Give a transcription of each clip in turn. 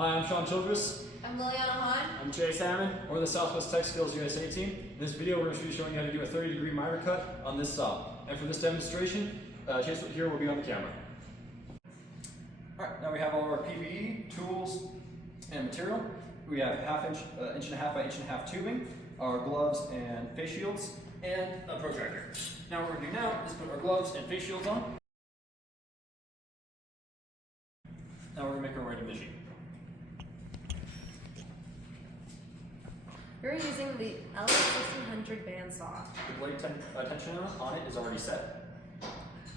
Hi, I'm Sean Childress. I'm Liliana Hahn. I'm Jay Salmon. We're the Southwest Tech Skills USA team. In this video, we're going to be showing you how to do a 30-degree miter cut on this saw. And for this demonstration, Chase here will be on the camera. Alright, now we have all of our PPE, tools, and material. We have inch and a half by inch and a half tubing, our gloves and face shields, and a protractor. Now what we're going to do now is put our gloves and face shields on. Now we're going to make our way to the machine. We're using the LS1600 bandsaw. The blade tension on it is already set.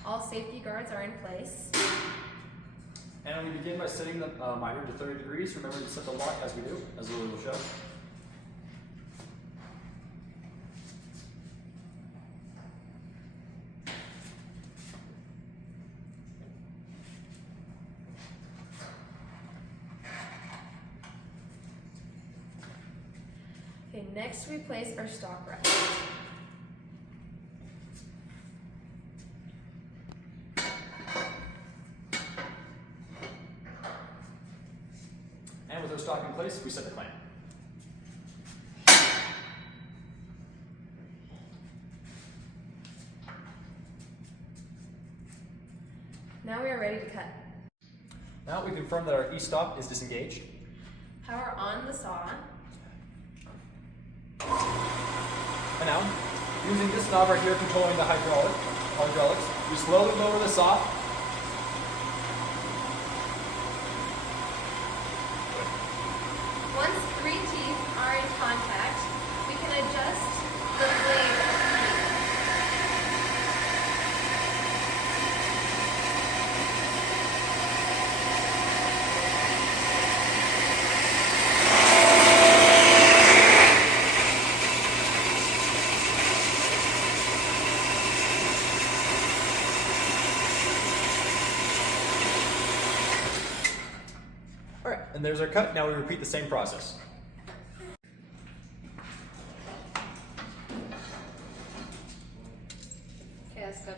All safety guards are in place. And we begin by setting the miter to 30 degrees. Remember to set the lock as we do, as Lily will show. Okay, next we place our stock rest. And with our stock in place, we set the clamp. Now we are ready to cut. Now we confirm that our E-stop is disengaged. Power on the saw. And now, using this knob right here controlling the hydraulics, we slowly lower the saw. Once 3 teeth are in contact, we can adjust the blade of speed. Alright, and there's our cut. Now we repeat the same process. Okay, let's go.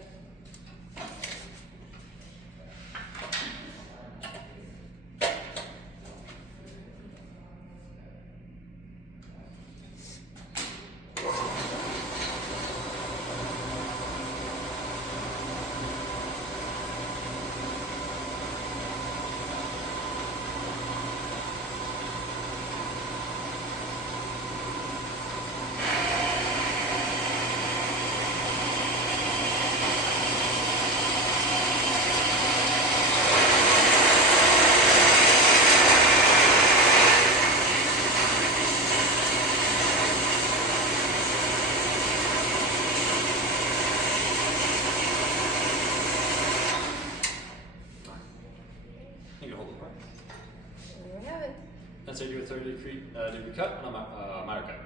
You can hold it apart. There we have it. Let's say do a 30-degree cut on a miter cut.